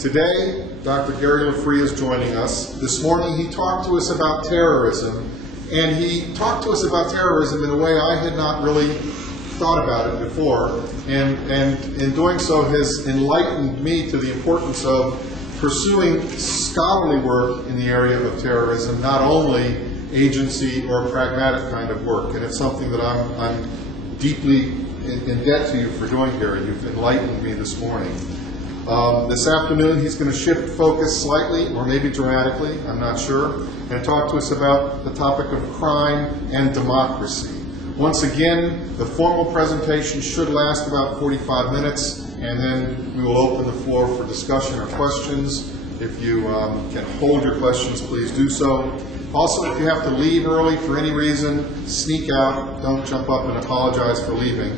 Today, Dr. Gary Lafree is joining us. This morning he talked to us about terrorism, and he talked to us about terrorism in a way I had not really thought about it before, and in doing so has enlightened me to the importance of pursuing scholarly work in the area of terrorism, not only agency or pragmatic kind of work. And it's something that I'm deeply in debt to you for doing, Gary. You've enlightened me this morning. This afternoon he's going to shift focus slightly, or maybe dramatically, I'm not sure, and talk to us about the topic of crime and democracy. Once again, the formal presentation should last about 45 minutes, and then we will open the floor for discussion or questions. If you can hold your questions, please do so. Also, if you have to leave early for any reason, sneak out. Don't jump up and apologize for leaving.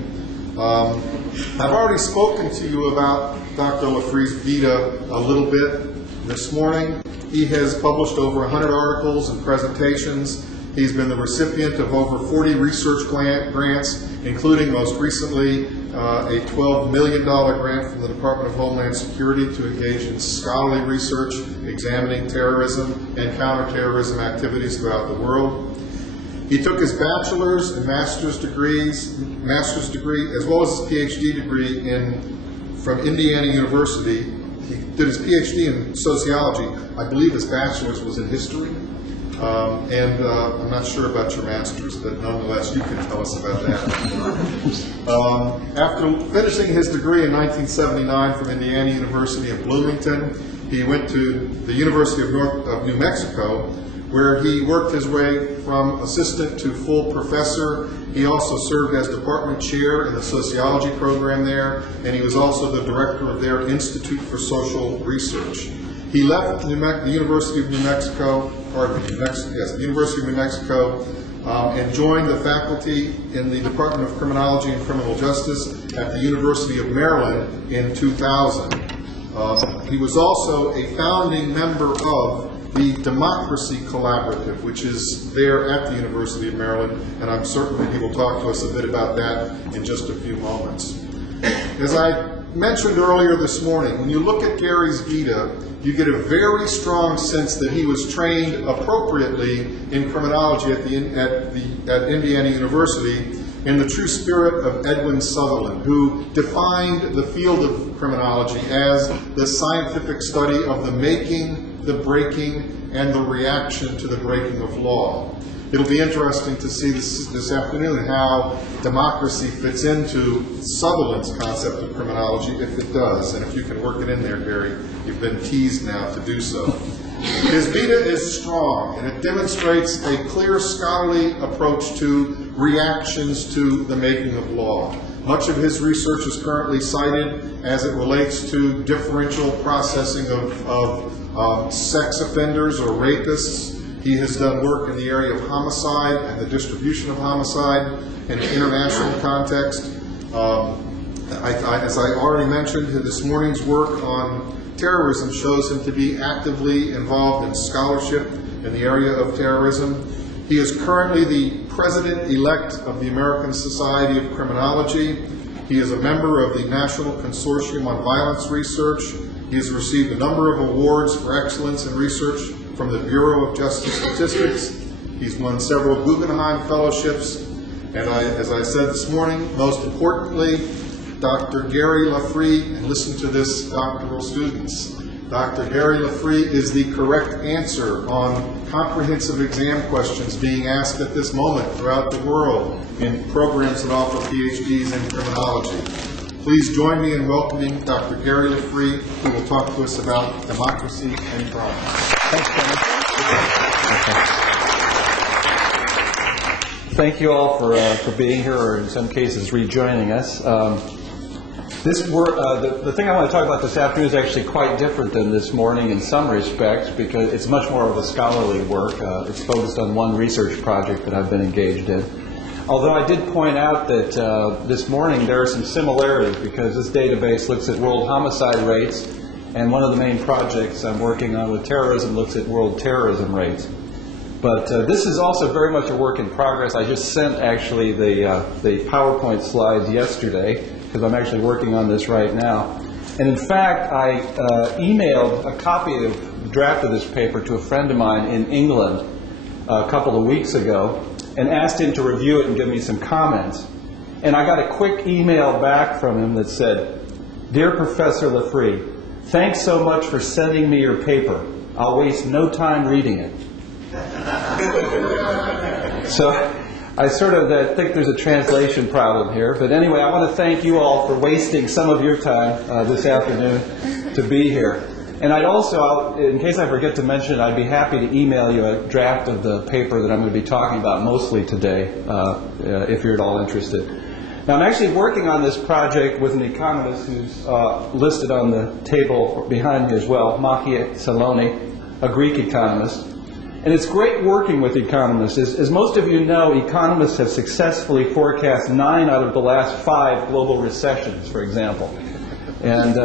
I've already spoken to you about Dr. Lafree's vita a little bit this morning. He has published over 100 articles and presentations. He's been the recipient of over 40 research grants, including most recently a $12 million grant from the Department of Homeland Security to engage in scholarly research examining terrorism and counterterrorism activities throughout the world. He took his bachelor's and master's degree, as well as his PhD degree from Indiana University. He did his PhD in sociology. I believe his bachelor's was in history. I'm not sure about your master's, but nonetheless, you can tell us about that. After finishing his degree in 1979 from Indiana University in Bloomington, he went to the University of New Mexico, where he worked his way from assistant to full professor. He also served as department chair in the sociology program there, and he was also the director of their Institute for Social Research. He left the University of New Mexico, the University of New Mexico, and joined the faculty in the Department of Criminology and Criminal Justice at the University of Maryland in 2000. He was also a founding member of the Democracy Collaborative, which is there at the University of Maryland, and I'm certain that he will talk to us a bit about that in just a few moments. As I mentioned earlier this morning, when you look at Gary's vita, you get a very strong sense that he was trained appropriately in criminology at Indiana University in the true spirit of Edwin Sutherland, who defined the field of criminology as the scientific study of the making, the breaking, and the reaction to the breaking of law. It'll be interesting to see this afternoon how democracy fits into Sutherland's concept of criminology, if it does. And if you can work it in there, Gary, you've been teased now to do so. His vita is strong, and it demonstrates a clear scholarly approach to reactions to the making of law. Much of his research is currently cited as it relates to differential processing of sex offenders or rapists. He has done work in the area of homicide and the distribution of homicide in an international context. As I already mentioned, this morning's work on terrorism shows him to be actively involved in scholarship in the area of terrorism. He is currently the president-elect of the American Society of Criminology. He is a member of the National Consortium on Violence Research. He has received a number of awards for excellence in research from the Bureau of Justice Statistics. He's won several Guggenheim Fellowships. And as I said this morning, most importantly, Dr. Gary Lafree, and listen to this, doctoral students, Dr. Gary Lafree is the correct answer on comprehensive exam questions being asked at this moment throughout the world in programs that offer PhDs in criminology. Please join me in welcoming Dr. Gary Lafree, who will talk to us about democracy and crime. Thanks, Kevin. Thank you all for being here, or in some cases rejoining us. The thing I want to talk about this afternoon is actually quite different than this morning in some respects, because it's much more of a scholarly work. It's focused on one research project that I've been engaged in. Although I did point out that this morning there are some similarities, because this database looks at world homicide rates, and one of the main projects I'm working on with terrorism looks at world terrorism rates. But this is also very much a work in progress. I just sent actually the PowerPoint slides yesterday, because I'm actually working on this right now. And in fact, I emailed a copy of the draft of this paper to a friend of mine in England a couple of weeks ago and asked him to review it and give me some comments. And I got a quick email back from him that said, "Dear Professor Lafree, thanks so much for sending me your paper. I'll waste no time reading it." So I sort of think there's a translation problem here. But anyway, I want to thank you all for wasting some of your time this afternoon to be here. And I'd also, in case I forget to mention, I'd be happy to email you a draft of the paper that I'm going to be talking about mostly today, if you're at all interested. Now, I'm actually working on this project with an economist who's listed on the table behind me as well, Mahi Saloni, a Greek economist. And it's great working with economists. As most of you know, economists have successfully forecast 9 out of the last 5 global recessions, for example. And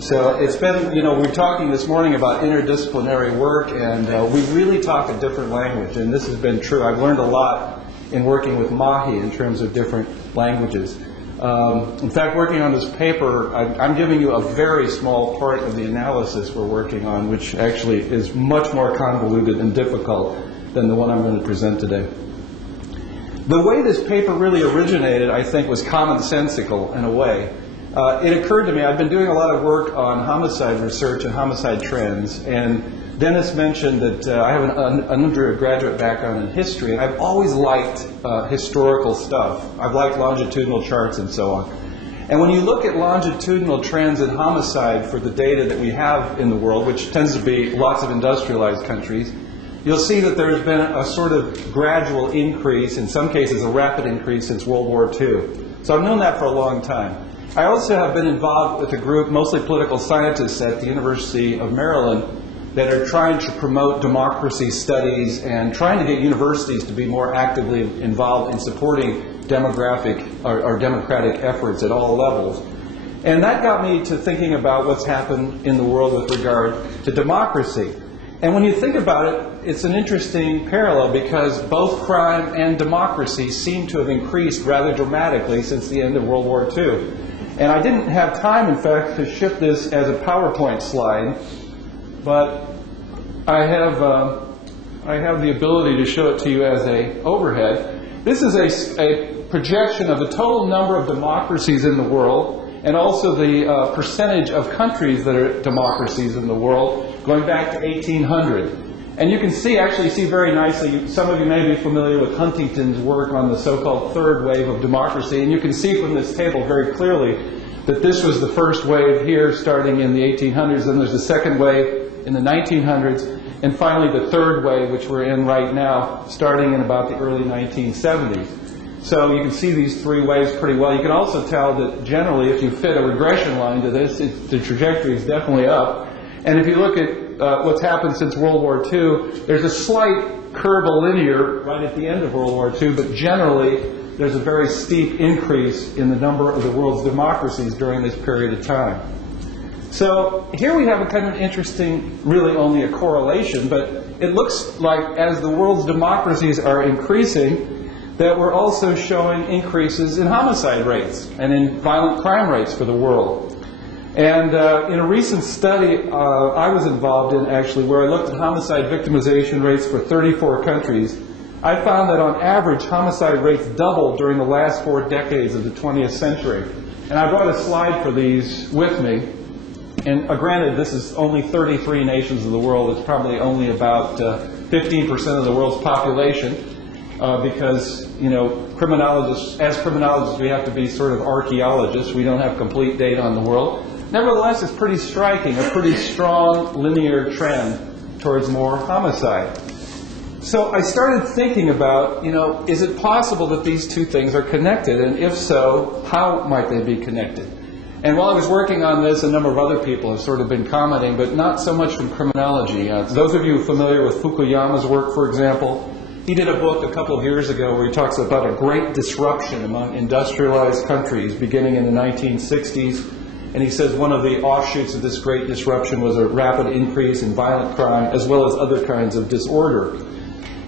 so it's been, we're talking this morning about interdisciplinary work, and we really talk a different language, and this has been true. I've learned a lot in working with Mahi in terms of different languages. In fact, working on this paper, I'm giving you a very small part of the analysis we're working on, which actually is much more convoluted and difficult than the one I'm going to present today. The way this paper really originated, I think, was commonsensical in a way. It occurred to me, I've been doing a lot of work on homicide research and homicide trends, and Dennis mentioned that I have an undergraduate background in history, and I've always liked historical stuff. I've liked longitudinal charts and so on. And when you look at longitudinal trends in homicide for the data that we have in the world, which tends to be lots of industrialized countries, you'll see that there's been a sort of gradual increase, in some cases a rapid increase since World War II. So I've known that for a long time. I also have been involved with a group, mostly political scientists at the University of Maryland, that are trying to promote democracy studies and trying to get universities to be more actively involved in supporting democratic efforts at all levels. And that got me to thinking about what's happened in the world with regard to democracy. And when you think about it, it's an interesting parallel because both crime and democracy seem to have increased rather dramatically since the end of World War II. And I didn't have time, in fact, to ship this as a PowerPoint slide, but I have the ability to show it to you as an overhead. This is a projection of the total number of democracies in the world and also the percentage of countries that are democracies in the world going back to 1800. And you can actually see very nicely, some of you may be familiar with Huntington's work on the so-called third wave of democracy, and you can see from this table very clearly that this was the first wave here starting in the 1800s, then there's the second wave in the 1900s, and finally the third wave, which we're in right now, starting in about the early 1970s. So you can see these 3 waves pretty well. You can also tell that generally, if you fit a regression line to this, the trajectory is definitely up. And if you look at what's happened since World War II, there's a slight curvilinear right at the end of World War II, but generally there's a very steep increase in the number of the world's democracies during this period of time. So here we have a kind of interesting, really only a correlation, but it looks like as the world's democracies are increasing, that we're also showing increases in homicide rates and in violent crime rates for the world. And in a recent study I was involved in, actually, where I looked at homicide victimization rates for 34 countries, I found that on average homicide rates doubled during the last 4 decades of the 20th century. And I brought a slide for these with me. And granted, this is only 33 nations of the world. It's probably only about 15% of the world's population because, as criminologists, we have to be sort of archaeologists. We don't have complete data on the world. Nevertheless, it's pretty striking, a pretty strong linear trend towards more homicide. So I started thinking about, is it possible that these 2 things are connected? And if so, how might they be connected? And while I was working on this, a number of other people have sort of been commenting, but not so much from criminology. Those of you familiar with Fukuyama's work, for example, he did a book a couple of years ago where he talks about a great disruption among industrialized countries beginning in the 1960s. And he says one of the offshoots of this great disruption was a rapid increase in violent crime as well as other kinds of disorder.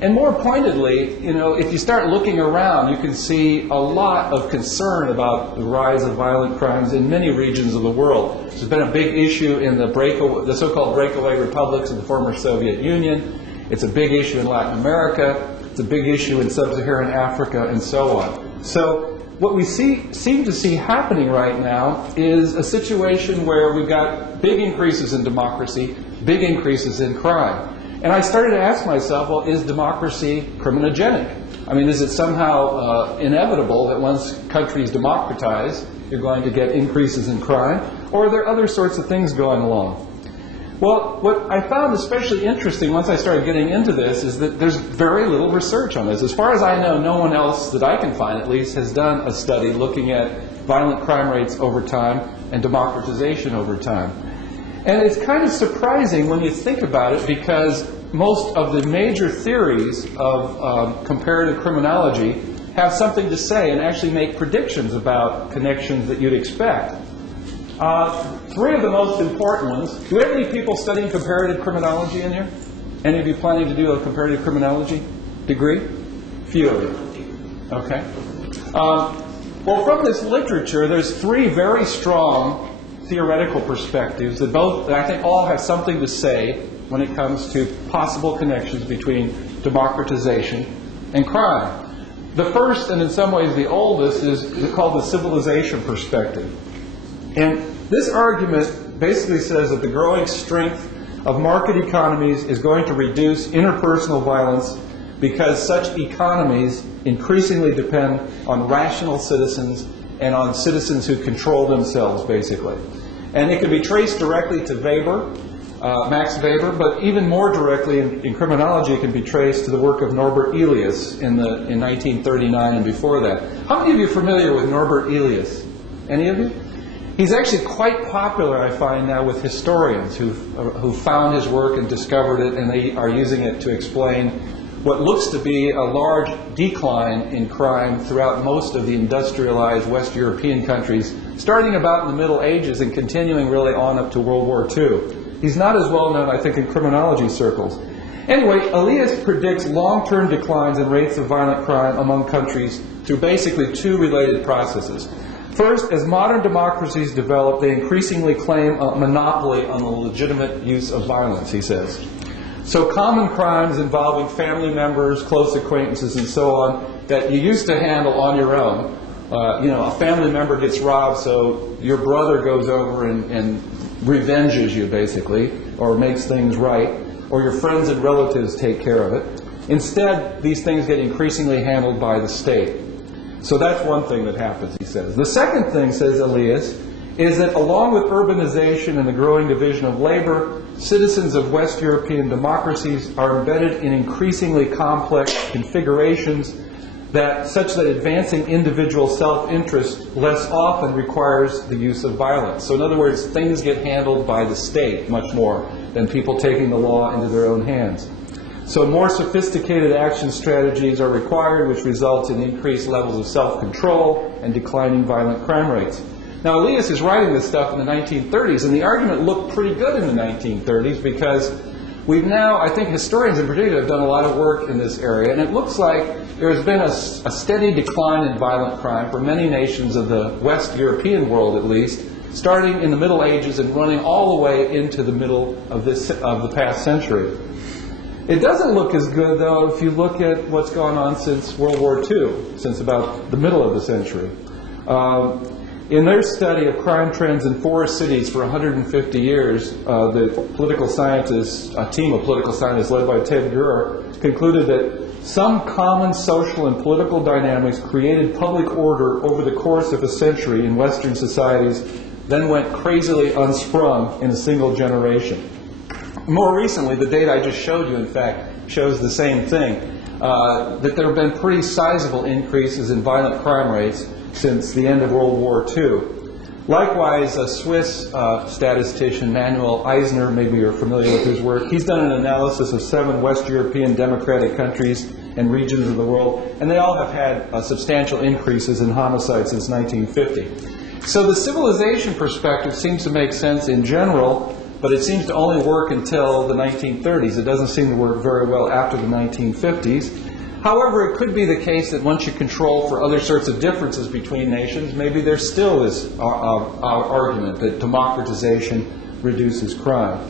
And more pointedly, you know, if you start looking around, you can see a lot of concern about the rise of violent crimes in many regions of the world. There's been a big issue in the so-called breakaway republics of the former Soviet Union. It's a big issue in Latin America. It's a big issue in sub-Saharan Africa, and so on. So what we seem to see happening right now is a situation where we've got big increases in democracy, big increases in crime. And I started to ask myself, well, is democracy criminogenic? I mean, is it somehow inevitable that once countries democratize, you're going to get increases in crime? Or are there other sorts of things going along? Well, what I found especially interesting once I started getting into this is that there's very little research on this. As far as I know, no one else that I can find, at least, has done a study looking at violent crime rates over time and democratization over time. And it's kind of surprising when you think about it, because most of the major theories of comparative criminology have something to say and actually make predictions about connections that you'd expect. Three of the most important ones. Do we have any people studying comparative criminology in here? Any of you planning to do a comparative criminology degree? Few of you. Okay. Well, from this literature, there's three very strong theoretical perspectives that I think all have something to say when it comes to possible connections between democratization and crime. The first, and in some ways the oldest, is called the civilization perspective. And this argument basically says that the growing strength of market economies is going to reduce interpersonal violence because such economies increasingly depend on rational citizens and on citizens who control themselves, basically. And it can be traced directly to Weber, Max Weber, but even more directly in criminology it can be traced to the work of Norbert Elias in 1939 and before that. How many of you are familiar with Norbert Elias? Any of you? He's actually quite popular, I find, now with historians who found his work and discovered it, and they are using it to explain what looks to be a large decline in crime throughout most of the industrialized West European countries, starting about in the Middle Ages and continuing really on up to World War II. He's not as well known, I think, in criminology circles. Anyway, Elias predicts long-term declines in rates of violent crime among countries through basically two related processes. First, as modern democracies develop, they increasingly claim a monopoly on the legitimate use of violence, he says. So common crimes involving family members, close acquaintances, and so on, that you used to handle on your own. A family member gets robbed, so your brother goes over and revenges you, basically, or makes things right, or your friends and relatives take care of it. Instead, these things get increasingly handled by the state. So that's one thing that happens, he says. The second thing, says Elias, is that along with urbanization and the growing division of labor, citizens of West European democracies are embedded in increasingly complex configurations such that advancing individual self-interest less often requires the use of violence. So in other words, things get handled by the state much more than people taking the law into their own hands. So more sophisticated action strategies are required, which results in increased levels of self-control and declining violent crime rates. Now, Elias is writing this stuff in the 1930s, and the argument looked pretty good in the 1930s because we've now, I think historians in particular, have done a lot of work in this area, and it looks like there has been a steady decline in violent crime for many nations of the West European world, at least, starting in the Middle Ages and running all the way into the middle of the past century. It doesn't look as good, though, if you look at what's gone on since World War II, since about the middle of the century. In their study of crime trends in 4 cities for 150 years, the political scientists, a team of political scientists led by Ted Gurr, concluded that some common social and political dynamics created public order over the course of a century in Western societies, then went crazily unsprung in a single generation. More recently, the data I just showed you, in fact, shows the same thing, that there have been pretty sizable increases in violent crime rates since the end of World War II. Likewise, a Swiss statistician, Manuel Eisner, maybe you're familiar with his work, he's done an analysis of 7 West European democratic countries and regions of the world, and they all have had substantial increases in homicide since 1950. So the civilization perspective seems to make sense in general, but it seems to only work until the 1930s. It doesn't seem to work very well after the 1950s. However, it could be the case that once you control for other sorts of differences between nations, maybe there still is argument that democratization reduces crime.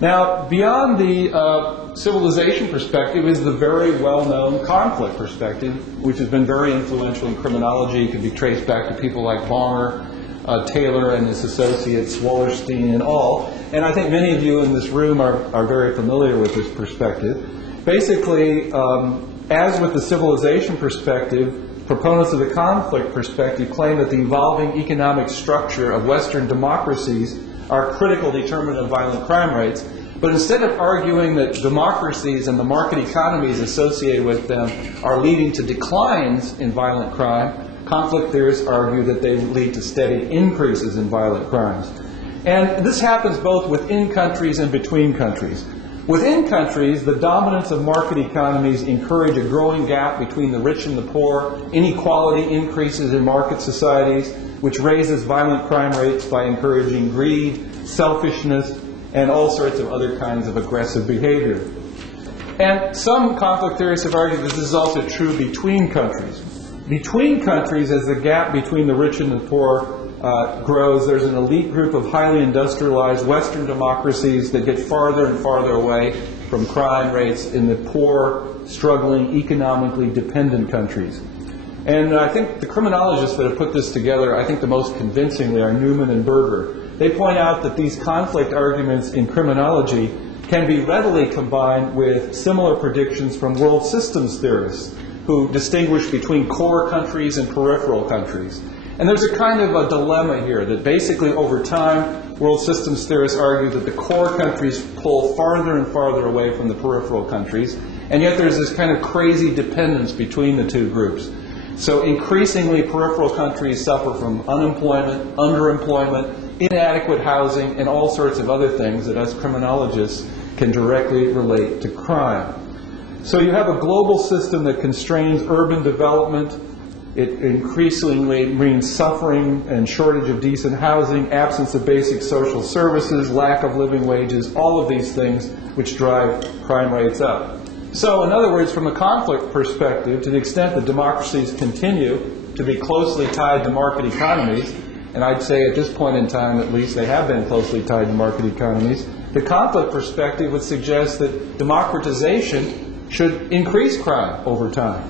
Now, beyond the civilization perspective is the very well-known conflict perspective, which has been very influential in criminology. It can be traced back to people like Bonner, Taylor and his associates, Wallerstein and all. And I think many of you in this room are very familiar with this perspective. Basically, as with the civilization perspective, proponents of the conflict perspective claim that the evolving economic structure of Western democracies are a critical determinant of violent crime rates. But instead of arguing that democracies and the market economies associated with them are leading to declines in violent crime, conflict theorists argue that they lead to steady increases in violent crimes. And this happens both within countries and between countries. Within countries, the dominance of market economies encourage a growing gap between the rich and the poor. Inequality increases in market societies, which raises violent crime rates by encouraging greed, selfishness, and all sorts of other kinds of aggressive behavior. And some conflict theorists have argued that this is also true between countries. Between countries, as the gap between the rich and the poor grows, there's an elite group of highly industrialized Western democracies that get farther and farther away from crime rates in the poor, struggling, economically dependent countries. And I think the criminologists that have put this together, I think the most convincingly are Newman and Berger. They point out that these conflict arguments in criminology can be readily combined with similar predictions from world systems theorists who distinguish between core countries and peripheral countries. And there's a kind of a dilemma here that basically over time, world systems theorists argue that the core countries pull farther and farther away from the peripheral countries, and yet there's this kind of crazy dependence between the two groups. So increasingly, peripheral countries suffer from unemployment, underemployment, inadequate housing, and all sorts of other things that us criminologists can directly relate to crime. So you have a global system that constrains urban development. It increasingly means suffering and shortage of decent housing, absence of basic social services, lack of living wages, all of these things which drive crime rates up. So in other words, from a conflict perspective, to the extent that democracies continue to be closely tied to market economies, and I'd say at this point in time at least they have been closely tied to market economies, the conflict perspective would suggest that democratization should increase crime over time.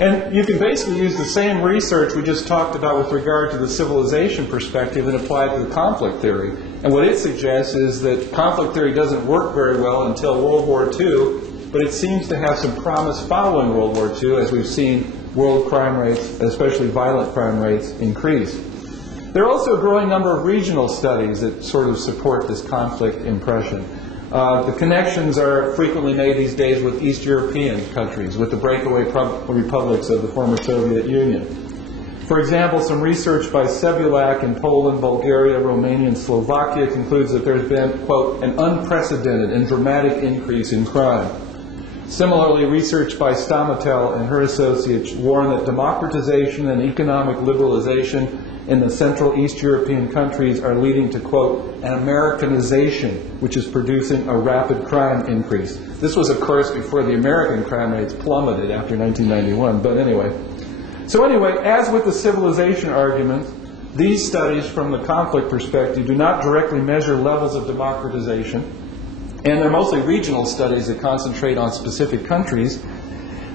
And you can basically use the same research we just talked about with regard to the civilization perspective and apply it to the conflict theory. And what it suggests is that conflict theory doesn't work very well until World War II, but it seems to have some promise following World War II as we've seen world crime rates, especially violent crime rates, increase. There are also a growing number of regional studies that sort of support this conflict impression. The connections are frequently made these days with East European countries, with the breakaway republics of the former Soviet Union. For example, some research by Sebulak in Poland, Bulgaria, Romania, and Slovakia concludes that there's been, quote, an unprecedented and dramatic increase in crime. Similarly, research by Stomatel and her associates warn that democratization and economic liberalization in the Central East European countries are leading to, quote, an Americanization, which is producing a rapid crime increase. This was, of course, before the American crime rates plummeted after 1991, but anyway. So anyway, as with the civilization argument, these studies from the conflict perspective do not directly measure levels of democratization, and they're mostly regional studies that concentrate on specific countries.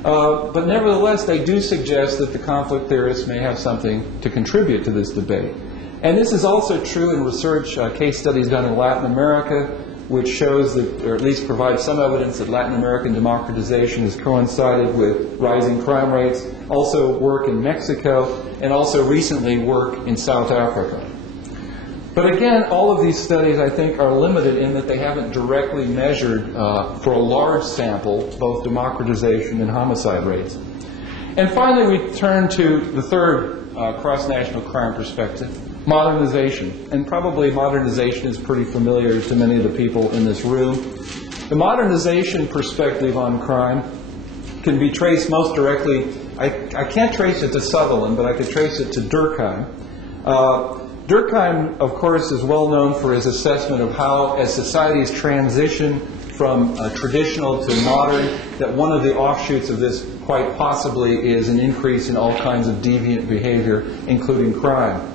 But nevertheless, they do suggest that the conflict theorists may have something to contribute to this debate. And this is also true in research case studies done in Latin America, which shows that, or at least provides some evidence that Latin American democratization has coincided with rising crime rates, also work in Mexico, and also recently work in South Africa. But again, all of these studies, I think, are limited in that they haven't directly measured, for a large sample, both democratization and homicide rates. And finally, we turn to the third cross-national crime perspective, modernization. And probably modernization is pretty familiar to many of the people in this room. The modernization perspective on crime can be traced most directly, I can't trace it to Sutherland, but I could trace it to Durkheim. Durkheim, of course, is well known for his assessment of how, as societies transition from traditional to modern, that one of the offshoots of this quite possibly is an increase in all kinds of deviant behavior, including crime.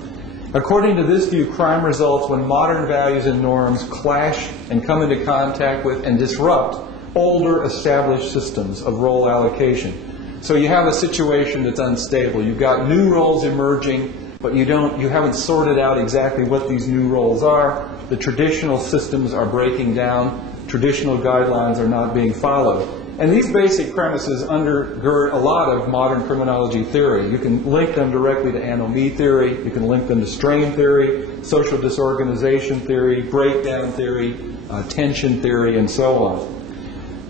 According to this view, crime results when modern values and norms clash and come into contact with and disrupt older established systems of role allocation. So you have a situation that's unstable. You've got new roles emerging, but you haven't sorted out exactly what these new roles are. The traditional systems are breaking down. Traditional guidelines are not being followed. And these basic premises undergird a lot of modern criminology theory. You can link them directly to anomie theory. You can link them to strain theory, social disorganization theory, breakdown theory, tension theory, and so on.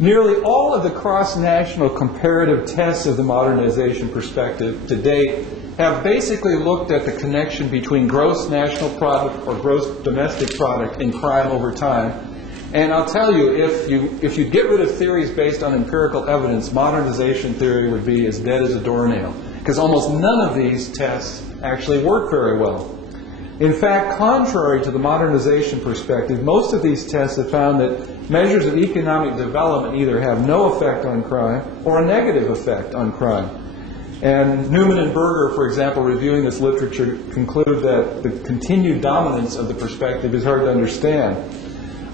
Nearly all of the cross-national comparative tests of the modernization perspective to date have basically looked at the connection between gross national product or gross domestic product and crime over time. And I'll tell you, if you get rid of theories based on empirical evidence, modernization theory would be as dead as a doornail, because almost none of these tests actually work very well. In fact, contrary to the modernization perspective, most of these tests have found that measures of economic development either have no effect on crime or a negative effect on crime. And Newman and Berger, for example, reviewing this literature, conclude that the continued dominance of the perspective is hard to understand.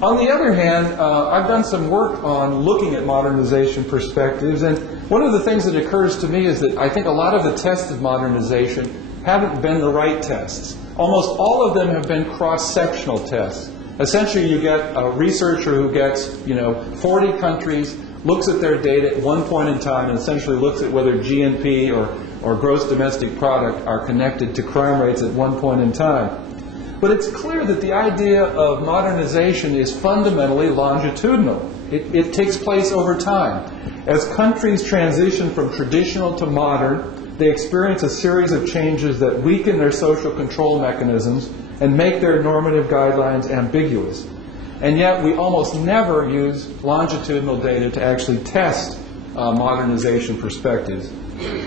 On the other hand, I've done some work on looking at modernization perspectives, and one of the things that occurs to me is that I think a lot of the tests of modernization haven't been the right tests. Almost all of them have been cross-sectional tests. Essentially, you get a researcher who gets, 40 countries, looks at their data at one point in time, and essentially looks at whether GNP or gross domestic product are connected to crime rates at one point in time. But it's clear that the idea of modernization is fundamentally longitudinal. It takes place over time. As countries transition from traditional to modern, they experience a series of changes that weaken their social control mechanisms and make their normative guidelines ambiguous. And yet we almost never use longitudinal data to actually test modernization perspectives.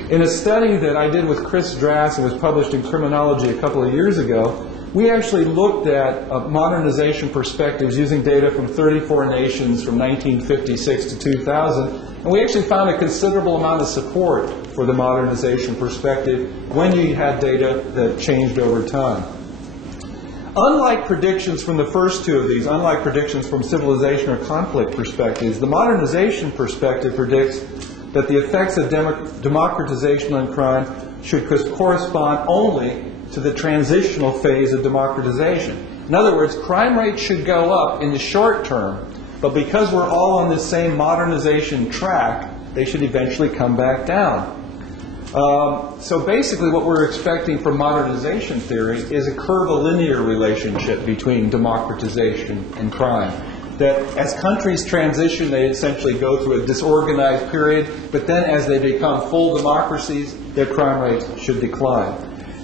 In a study that I did with Chris Drass and was published in Criminology a couple of years ago, we actually looked at modernization perspectives using data from 34 nations from 1956 to 2000, and we actually found a considerable amount of support for the modernization perspective when you had data that changed over time. Unlike predictions from the first two of these, unlike predictions from civilization or conflict perspectives, the modernization perspective predicts that the effects of democratization on crime should correspond only to the transitional phase of democratization. In other words, crime rates should go up in the short term, but because we're all on the same modernization track, they should eventually come back down. So basically what we're expecting from modernization theory is a curvilinear relationship between democratization and crime. That as countries transition, they essentially go through a disorganized period, but then as they become full democracies, their crime rates should decline.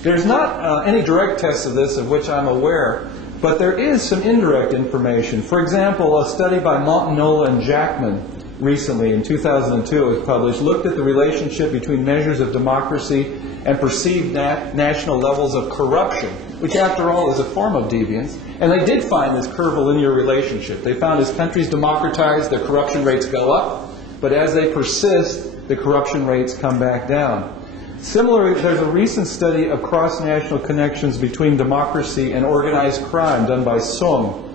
There's not any direct tests of this of which I'm aware, but there is some indirect information. For example, a study by Montenola and Jackman recently, in 2002 it was published, looked at the relationship between measures of democracy and perceived national levels of corruption, which after all is a form of deviance. And they did find this curvilinear relationship. They found as countries democratize, their corruption rates go up, but as they persist, the corruption rates come back down. Similarly, there's a recent study of cross-national connections between democracy and organized crime done by Sung.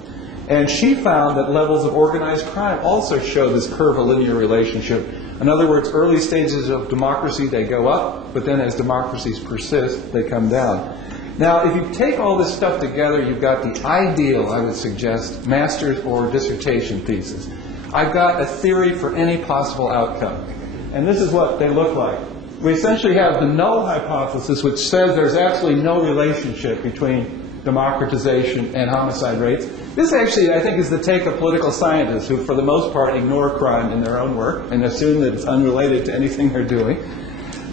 And she found that levels of organized crime also show this curvilinear relationship. In other words, early stages of democracy, they go up, but then as democracies persist, they come down. Now, if you take all this stuff together, you've got the ideal, I would suggest, master's or dissertation thesis. I've got a theory for any possible outcome. And this is what they look like. We essentially have the null hypothesis, which says there's absolutely no relationship between democratization and homicide rates. This actually, I think, is the take of political scientists who, for the most part, ignore crime in their own work and assume that it's unrelated to anything they're doing.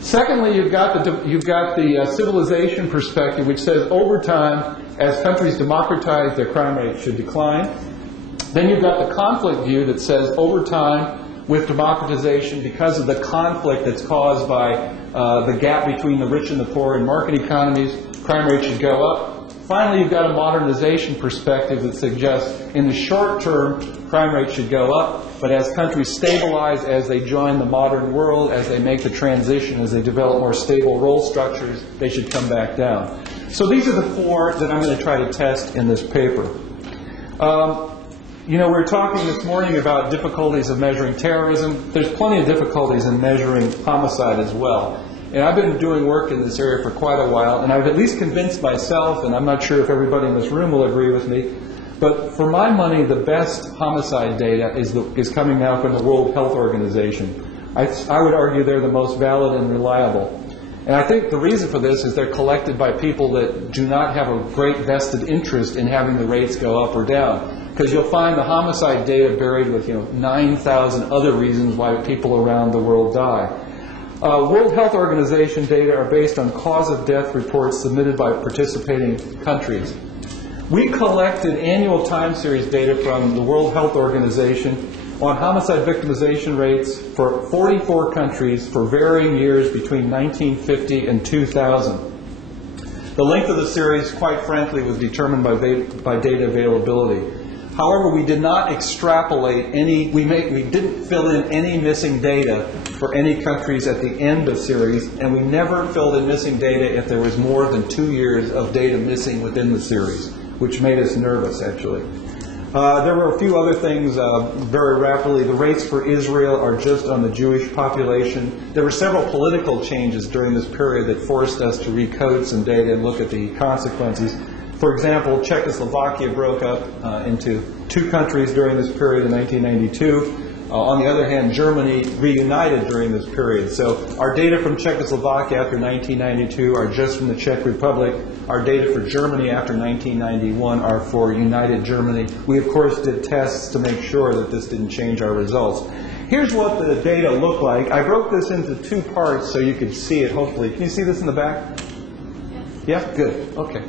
Secondly, you've got the civilization perspective, which says over time, as countries democratize, their crime rate should decline. Then you've got the conflict view that says over time, with democratization, because of the conflict that's caused by the gap between the rich and the poor in market economies, crime rates should go up. Finally, you've got a modernization perspective that suggests in the short term, crime rates should go up, but as countries stabilize, as they join the modern world, as they make the transition, as they develop more stable role structures, they should come back down. So these are the four that I'm going to try to test in this paper. You know, we were talking this morning about difficulties of measuring terrorism. There's plenty of difficulties in measuring homicide as well. And I've been doing work in this area for quite a while, and I've at least convinced myself, and I'm not sure if everybody in this room will agree with me, but for my money, the best homicide data is coming now from the World Health Organization. I would argue they're the most valid and reliable. And I think the reason for this is they're collected by people that do not have a great vested interest in having the rates go up or down. Because you'll find the homicide data buried with 9,000 other reasons why people around the world die. World Health Organization data are based on cause of death reports submitted by participating countries. We collected annual time series data from the World Health Organization on homicide victimization rates for 44 countries for varying years between 1950 and 2000. The length of the series, quite frankly, was determined by data availability. However, we did not extrapolate any, we didn't fill in any missing data for any countries at the end of series, and we never filled in missing data if there was more than 2 years of data missing within the series, which made us nervous, actually. There were a few other things very rapidly. The rates for Israel are just on the Jewish population. There were several political changes during this period that forced us to recode some data and look at the consequences. For example, Czechoslovakia broke up into 2 countries during this period in 1992. On the other hand, Germany reunited during this period. So our data from Czechoslovakia after 1992 are just from the Czech Republic. Our data for Germany after 1991 are for United Germany. We, of course, did tests to make sure that this didn't change our results. Here's what the data look like. I broke this into 2 parts so you could see it, hopefully. Can you see this in the back? Yeah? Good. Okay.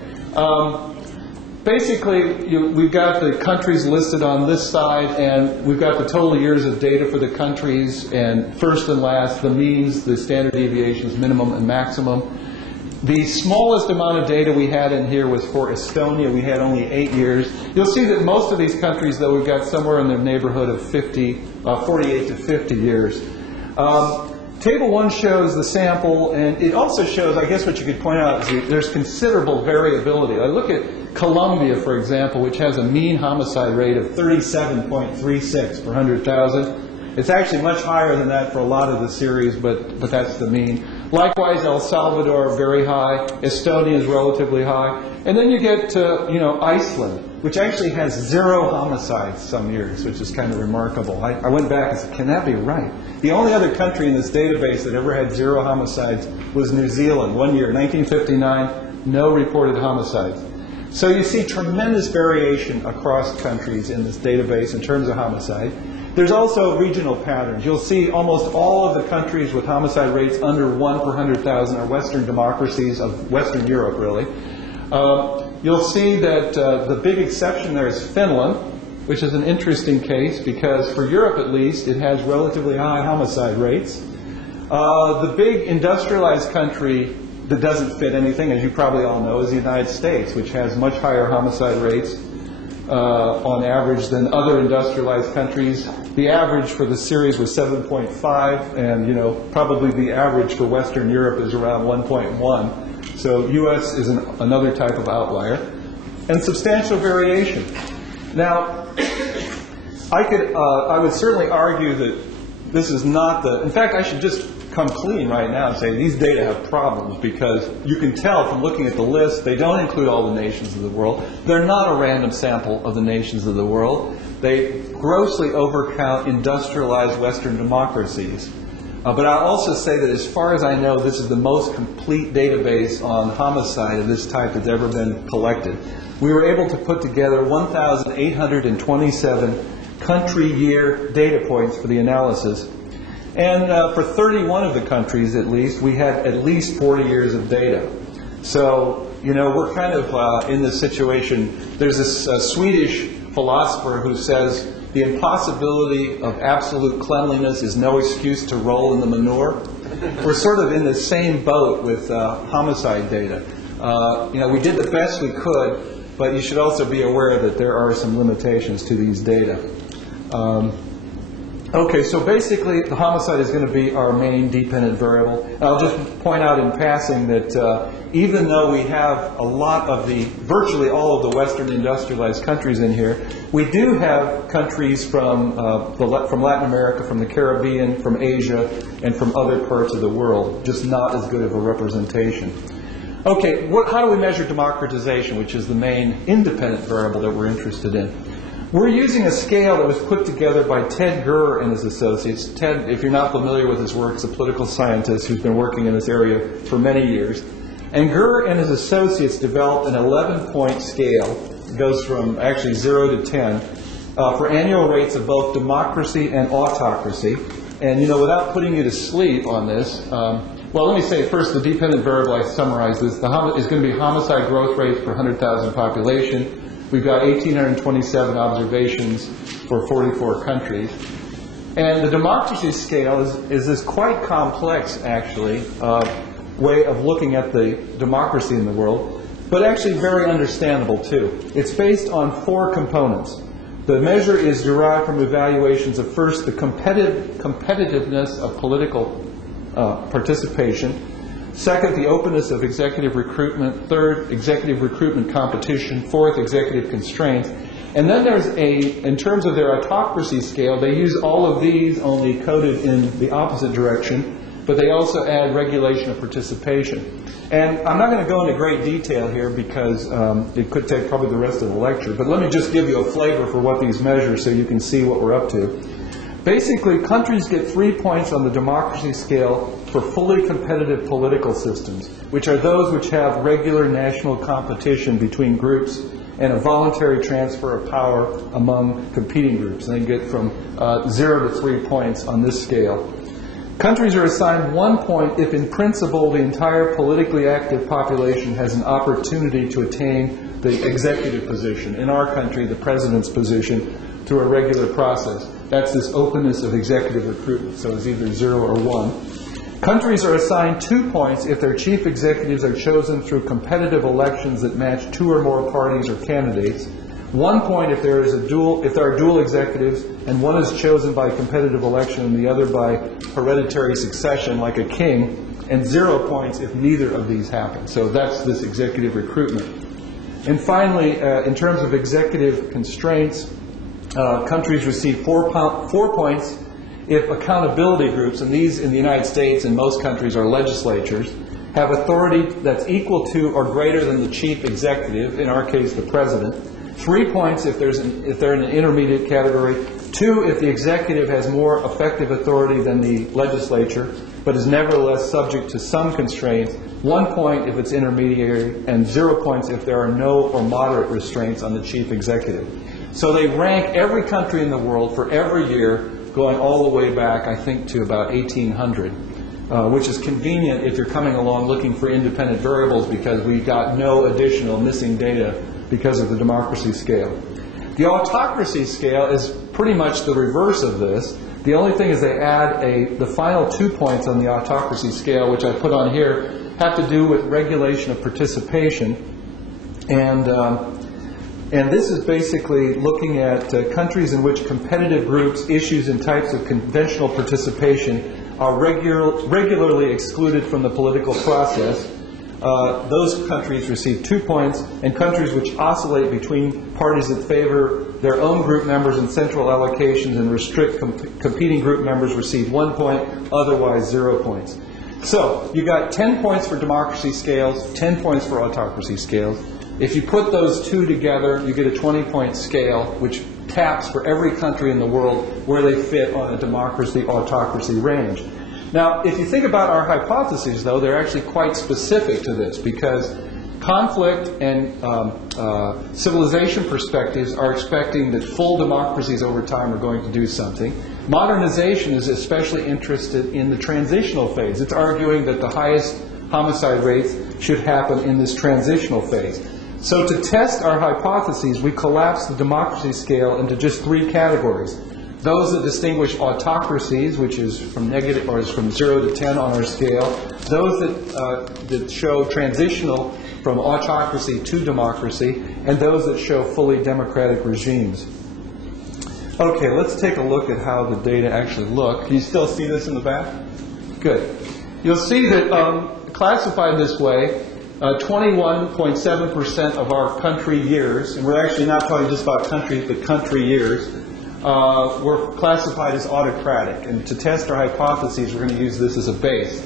Basically, we've got the countries listed on this side, and we've got the total years of data for the countries, and first and last, the means, the standard deviations, minimum and maximum. The smallest amount of data we had in here was for Estonia. We had only 8 years. You'll see that most of these countries, though, we've got somewhere in the neighborhood of 48 to 50 years. Table 1 shows the sample, and it also shows, I guess what you could point out is there's considerable variability. I look at Colombia, for example, which has a mean homicide rate of 37.36 per 100,000. It's actually much higher than that for a lot of the series, but that's the mean. Likewise, El Salvador, very high. Estonia is relatively high. And then you get to, Iceland, which actually has 0 homicides some years, which is kind of remarkable. I went back and said, can that be right? The only other country in this database that ever had 0 homicides was New Zealand. 1 year, 1959, no reported homicides. So you see tremendous variation across countries in this database in terms of homicide. There's also regional patterns. You'll see almost all of the countries with homicide rates under 1 per 100,000 are Western democracies of Western Europe, really. You'll see that the big exception there is Finland, which is an interesting case because for Europe at least, it has relatively high homicide rates. The big industrialized country that doesn't fit anything, as you probably all know, is the United States, which has much higher homicide rates on average than other industrialized countries. The average for the series was 7.5, and probably the average for Western Europe is around 1.1. So U.S. is another type of outlier, and substantial variation. Now, I would certainly argue that this is not in fact, I should just come clean right now and say these data have problems because you can tell from looking at the list, they don't include all the nations of the world. They're not a random sample of the nations of the world. They grossly overcount industrialized Western democracies. But I'll also say that as far as I know, this is the most complete database on homicide of this type that's ever been collected. We were able to put together 1,827 country year data points for the analysis. And for 31 of the countries, at least, we had at least 40 years of data. So, we're kind of in this situation. There's this Swedish philosopher who says the impossibility of absolute cleanliness is no excuse to roll in the manure. We're sort of in the same boat with homicide data. We did the best we could, but you should also be aware that there are some limitations to these data. Okay, so basically the homicide is going to be our main dependent variable. And I'll just point out in passing that even though we have a lot of virtually all of the Western industrialized countries in here, we do have countries from Latin America, from the Caribbean, from Asia, and from other parts of the world, just not as good of a representation. Okay, how do we measure democratization, which is the main independent variable that we're interested in? We're using a scale that was put together by Ted Gurr and his associates. Ted, if you're not familiar with his work, is a political scientist who's been working in this area for many years. And Gurr and his associates developed an 11-point scale. It goes from actually 0 to 10 for annual rates of both democracy and autocracy. And, without putting you to sleep on this, well, let me say first the dependent variable I summarized is going to be homicide growth rate per 100,000 population. We've got 1,827 observations for 44 countries. And the democracy scale is this quite complex, actually, way of looking at the democracy in the world, but actually very understandable, too. It's based on 4 components. The measure is derived from evaluations of, first, the competitiveness of political participation. Second, the openness of executive recruitment. Third, executive recruitment competition. Fourth, executive constraints. And then there's in terms of their autocracy scale, they use all of these only coded in the opposite direction, but they also add regulation of participation. And I'm not going to go into great detail here because it could take probably the rest of the lecture, but let me just give you a flavor for what these measure so you can see what we're up to. Basically, countries get 3 points on the democracy scale for fully competitive political systems, which are those which have regular national competition between groups and a voluntary transfer of power among competing groups. And they get from 0 to 3 points on this scale. Countries are assigned 1 point if, in principle, the entire politically active population has an opportunity to attain the executive position. In our country, the president's position, through a regular process. That's this openness of executive recruitment, so it's either 0 or 1. Countries are assigned 2 points if their chief executives are chosen through competitive elections that match 2 or more parties or candidates. 1 point if there are dual executives and one is chosen by competitive election and the other by hereditary succession, like a king, and 0 points if neither of these happen. So that's this executive recruitment. And finally, in terms of executive constraints, countries receive 4 points if accountability groups, and these in the United States and most countries are legislatures, have authority that's equal to or greater than the chief executive, in our case the president. 3 points if they're in an intermediate category. 2 if the executive has more effective authority than the legislature, but is nevertheless subject to some constraints. 1 point if it's intermediary, and 0 points if there are no or moderate restraints on the chief executive. So they rank every country in the world for every year, going all the way back, I think, to about 1800, which is convenient if you're coming along looking for independent variables because we got no additional missing data because of the democracy scale. The autocracy scale is pretty much the reverse of this. The only thing is they add the final 2 points on the autocracy scale, which I put on here, have to do with regulation of participation. And this is basically looking at countries in which competitive groups, issues, and types of conventional participation are regularly excluded from the political process. Those countries receive 2 points, and countries which oscillate between parties that favor their own group members and central allocations and restrict competing group members receive 1 point, otherwise 0 points. So you got 10 points for democracy scales, 10 points for autocracy scales. If you put those two together, you get a 20-point scale, which taps for every country in the world where they fit on a democracy-autocracy range. Now, if you think about our hypotheses, though, they're actually quite specific to this, because conflict and civilization perspectives are expecting that full democracies over time are going to do something. Modernization is especially interested in the transitional phase. It's arguing that the highest homicide rates should happen in this transitional phase. So to test our hypotheses, we collapse the democracy scale into just 3 categories. those that distinguish autocracies, which is from negative or is from 0 to 10 on our scale, those that show transitional from autocracy to democracy, and those that show fully democratic regimes. Okay, let's take a look at how the data actually look. Can you still see this in the back? Good. You'll see that classified this way, 21.7% of our country years, and we're actually not talking just about countries, but country years, were classified as autocratic. And to test our hypotheses, we're going to use this as a base.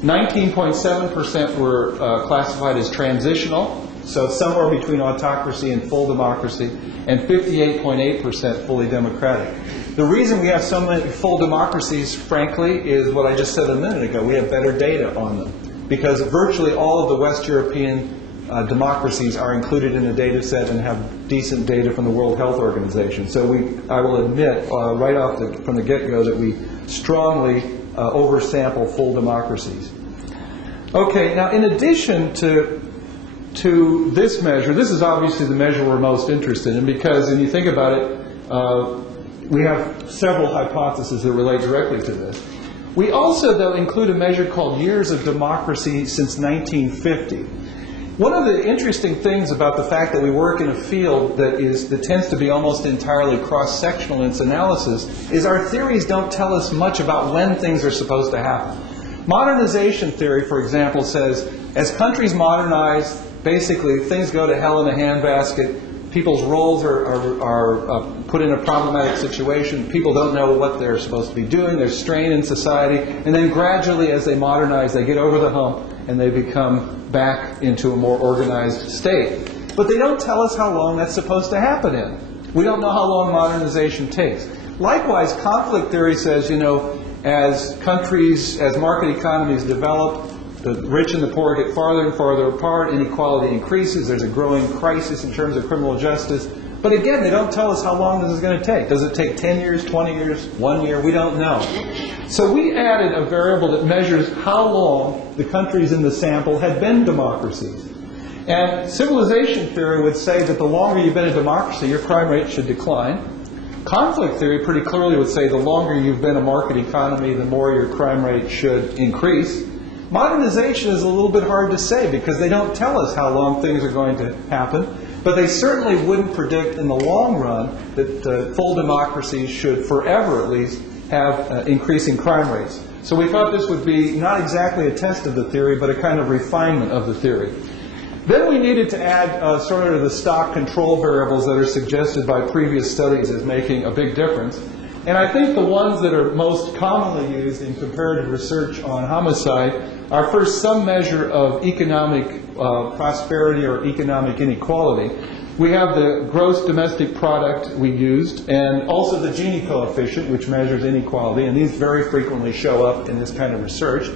19.7% were classified as transitional, so somewhere between autocracy and full democracy, and 58.8% fully democratic. The reason we have so many full democracies, frankly, is what I just said a minute ago. We have better data on them, because virtually all of the West European democracies are included in a data set and have decent data from the World Health Organization. So I will admit right from the get-go that we strongly oversample full democracies. Okay, now in addition to this measure, this is obviously the measure we're most interested in, because when you think about it, we have several hypotheses that relate directly to this. We also, though, include a measure called years of democracy since 1950. One of the interesting things about the fact that we work in a field that tends to be almost entirely cross-sectional in its analysis is our theories don't tell us much about when things are supposed to happen. Modernization theory, for example, says as countries modernize, basically things go to hell in a handbasket. People's roles are put in a problematic situation. People don't know what they're supposed to be doing. There's strain in society. And then gradually, as they modernize, they get over the hump and they become back into a more organized state. But they don't tell us how long that's supposed to happen in. We don't know how long modernization takes. Likewise, conflict theory says, as countries, as market economies develop, the rich and the poor get farther and farther apart, inequality increases, there's a growing crisis in terms of criminal justice. But again, they don't tell us how long this is going to take. Does it take 10 years, 20 years, 1 year? We don't know. So we added a variable that measures how long the countries in the sample had been democracies. And civilization theory would say that the longer you've been a democracy, your crime rate should decline. Conflict theory pretty clearly would say the longer you've been a market economy, the more your crime rate should increase. Modernization is a little bit hard to say because they don't tell us how long things are going to happen, but they certainly wouldn't predict in the long run that full democracies should forever at least have increasing crime rates. So we thought this would be not exactly a test of the theory, but a kind of refinement of the theory. Then we needed to add sort of the stock control variables that are suggested by previous studies as making a big difference. And I think the ones that are most commonly used in comparative research on homicide are first some measure of economic prosperity or economic inequality. We have the gross domestic product we used, and also the Gini coefficient, which measures inequality, and these very frequently show up in this kind of research.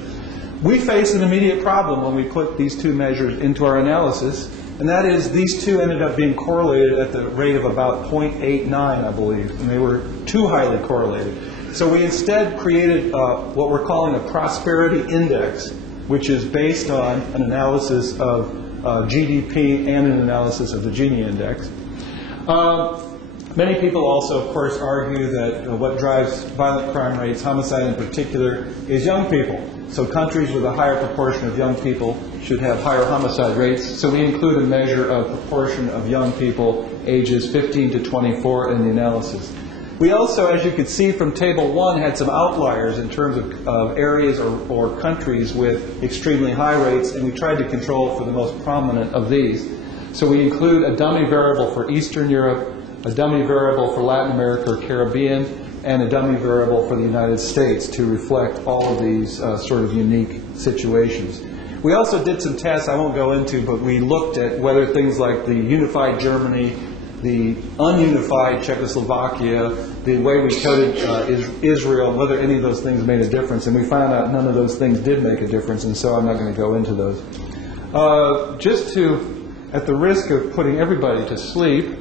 We face an immediate problem when we put these two measures into our analysis, and that is these two ended up being correlated at the rate of about 0.89, I believe, and they were too highly correlated. So we instead created what we're calling a prosperity index, which is based on an analysis of GDP and an analysis of the Gini index. Many people also, of course, argue that what drives violent crime rates, homicide in particular, is young people. So countries with a higher proportion of young people should have higher homicide rates. So we include a measure of proportion of young people ages 15 to 24 in the analysis. We also, as you could see from Table 1, had some outliers in terms of areas or countries with extremely high rates, and we tried to control for the most prominent of these. So we include a dummy variable for Eastern Europe, a dummy variable for Latin America or Caribbean, and a dummy variable for the United States to reflect all of these sort of unique situations. We also did some tests I won't go into, but we looked at whether things like the unified Germany, the ununified Czechoslovakia, the way we coded Israel, whether any of those things made a difference. And we found out none of those things did make a difference, and so I'm not going to go into those. Just to, at the risk of putting everybody to sleep,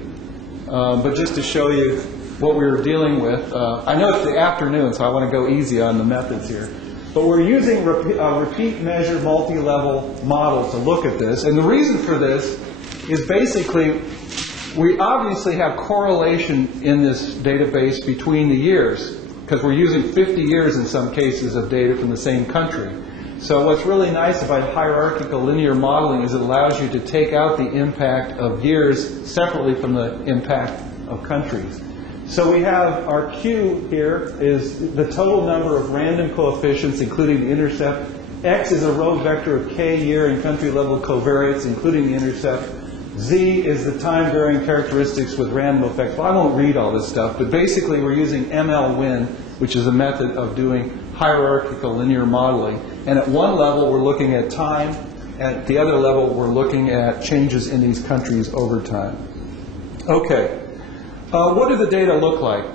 but just to show you what we were dealing with. I know it's the afternoon, so I want to go easy on the methods here. But we're using a repeat measure multi-level model to look at this. And the reason for this is basically We obviously have correlation in this database between the years, because we're using 50 years in some cases of data from the same country. So what's really nice about hierarchical linear modeling is it allows you to take out the impact of years separately from the impact of countries. So we have our Q here is the total number of random coefficients, including the intercept. X is a row vector of k year and country level covariates, including the intercept. Z is the time varying characteristics with random effects. Well, I won't read all this stuff, but basically we're using MLWin, which is a method of doing hierarchical linear modeling. And at one level we're looking at time, at the other level we're looking at changes in these countries over time. Okay. What do the data look like?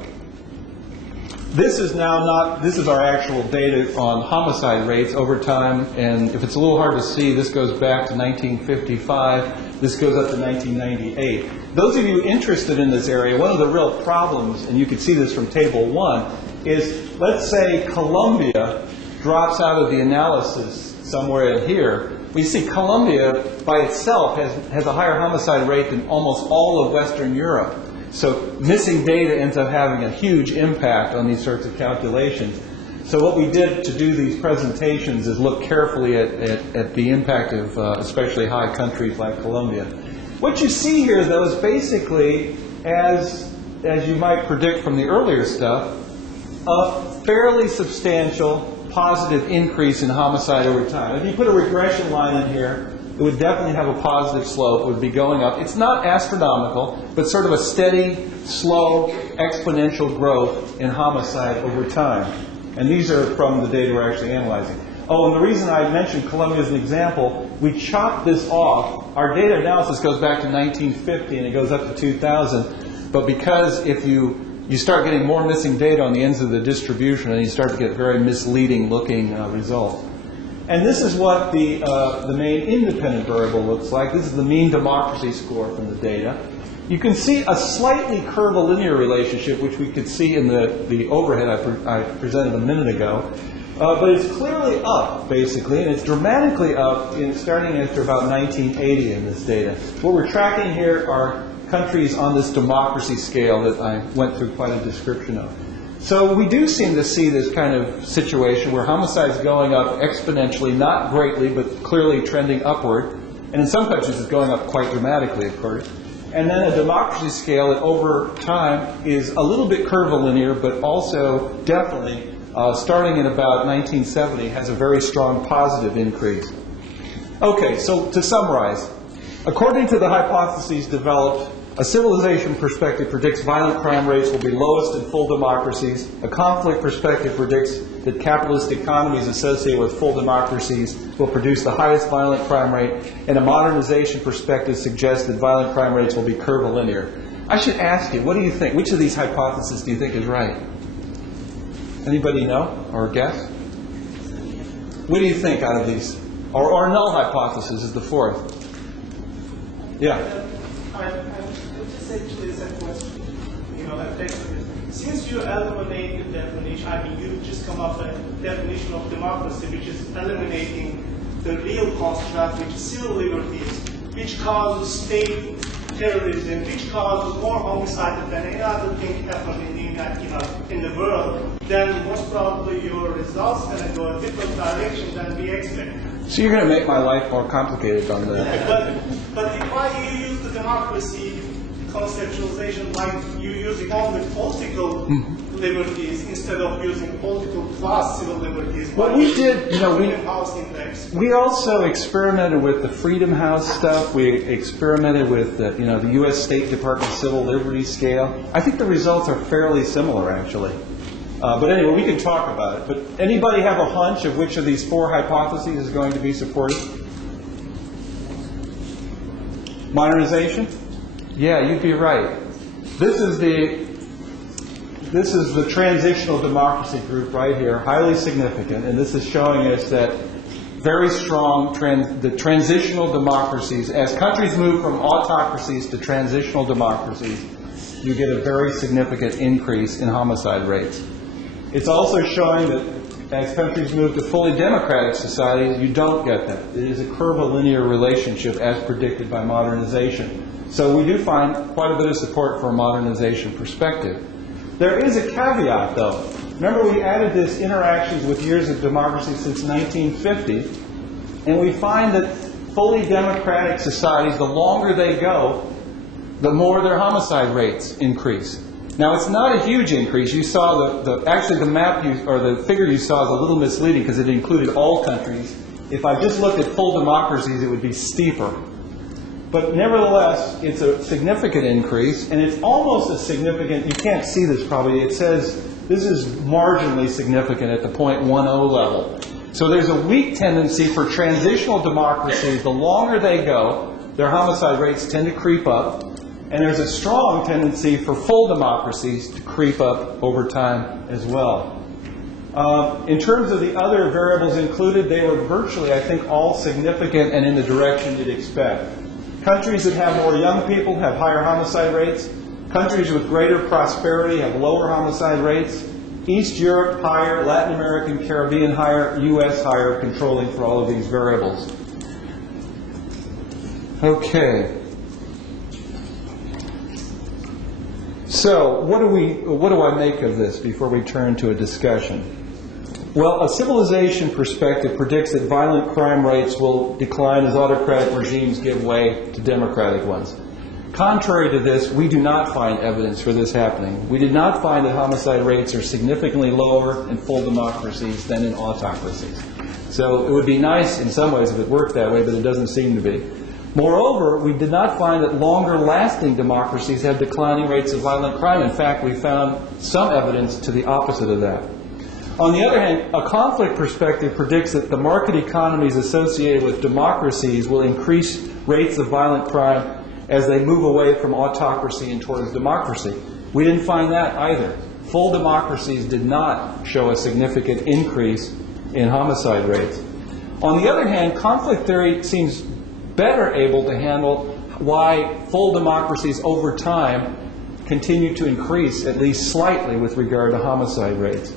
This is our actual data on homicide rates over time, and if it's a little hard to see, this goes back to 1955, this goes up to 1998. Those of you interested in this area, one of the real problems, and you can see this from Table 1, is let's say Colombia drops out of the analysis somewhere in here. We see Colombia by itself has a higher homicide rate than almost all of Western Europe. So missing data ends up having a huge impact on these sorts of calculations. So what we did to do these presentations is look carefully at the impact of especially high countries like Colombia. What you see here, though, is basically, as you might predict from the earlier stuff, a fairly substantial positive increase in homicide over time. If you put a regression line in here, it would definitely have a positive slope. It would be going up. It's not astronomical, but sort of a steady, slow, exponential growth in homicide over time. And these are from the data we're actually analyzing. Oh, and the reason I mentioned Colombia as an example, we chopped this off. Our data analysis goes back to 1950 and it goes up to 2000. But because if you start getting more missing data on the ends of the distribution, and you start to get very misleading looking results. And this is what the main independent variable looks like. This is the mean democracy score from the data. You can see a slightly curvilinear relationship, which we could see in the overhead I presented a minute ago. But it's clearly up, basically, and it's dramatically up starting after about 1980 in this data. What we're tracking here are countries on this democracy scale that I went through quite a description of. So we do seem to see this kind of situation where homicide is going up exponentially, not greatly, but clearly trending upward. And in some countries it's going up quite dramatically, of course. And then a democracy scale that over time is a little bit curvilinear, but also definitely, starting in about 1970, has a very strong positive increase. Okay, so to summarize, according to the hypotheses developed, a civilization perspective predicts violent crime rates will be lowest in full democracies. A conflict perspective predicts that capitalist economies associated with full democracies will produce the highest violent crime rate. And a modernization perspective suggests that violent crime rates will be curvilinear. I should ask you, what do you think? Which of these hypotheses do you think is right? Anybody know or guess? What do you think out of these? Or null hypothesis is the fourth. Yeah. Essentially, it's a question, since you eliminate the definition, I mean, you just come up with a definition of democracy, which is eliminating the real construct, which is civil liberties, which causes state terrorism, which causes more homicide than any other thing happening in the world, then most probably your results are going to go a different direction than we expect. So you're going to make my life more complicated on that. But why you use the democracy conceptualization like you using only political liberties instead of using political plus civil liberties? What we did, we also experimented with the Freedom House stuff. We experimented with the U.S. State Department Civil Liberties Scale. I think the results are fairly similar, actually. But anyway, we can talk about it. But anybody have a hunch of which of these four hypotheses is going to be supported? Modernization? Yeah, you'd be right. This is the transitional democracy group right here, highly significant, and this is showing us that very strong the transitional democracies, as countries move from autocracies to transitional democracies, you get a very significant increase in homicide rates. It's also showing that as countries move to fully democratic societies, you don't get that. It is a curvilinear relationship as predicted by modernization. So we do find quite a bit of support for a modernization perspective. There is a caveat, though. Remember, we added this interactions with years of democracy since 1950, and we find that fully democratic societies, the longer they go, the more their homicide rates increase. Now, it's not a huge increase. You saw actually the map or the figure you saw is a little misleading because it included all countries. If I just looked at full democracies, it would be steeper. But nevertheless, it's a significant increase, and it's almost as significant. You can't see this probably. It says this is marginally significant at the 0.10 level. So there's a weak tendency for transitional democracies. The longer they go, their homicide rates tend to creep up. And there's a strong tendency for full democracies to creep up over time as well. In terms of the other variables included, they were virtually, I think, all significant and in the direction you'd expect. Countries that have more young people have higher homicide rates. Countries with greater prosperity have lower homicide rates. East Europe higher, Latin American, Caribbean higher, U.S. higher, controlling for all of these variables. Okay. So, what do I make of this before we turn to a discussion? Well, a civilization perspective predicts that violent crime rates will decline as autocratic regimes give way to democratic ones. Contrary to this, we do not find evidence for this happening. We did not find that homicide rates are significantly lower in full democracies than in autocracies. So it would be nice in some ways if it worked that way, but it doesn't seem to be. Moreover, we did not find that longer-lasting democracies have declining rates of violent crime. In fact, we found some evidence to the opposite of that. On the other hand, a conflict perspective predicts that the market economies associated with democracies will increase rates of violent crime as they move away from autocracy and towards democracy. We didn't find that either. Full democracies did not show a significant increase in homicide rates. On the other hand, conflict theory seems better able to handle why full democracies over time continue to increase, at least slightly, with regard to homicide rates.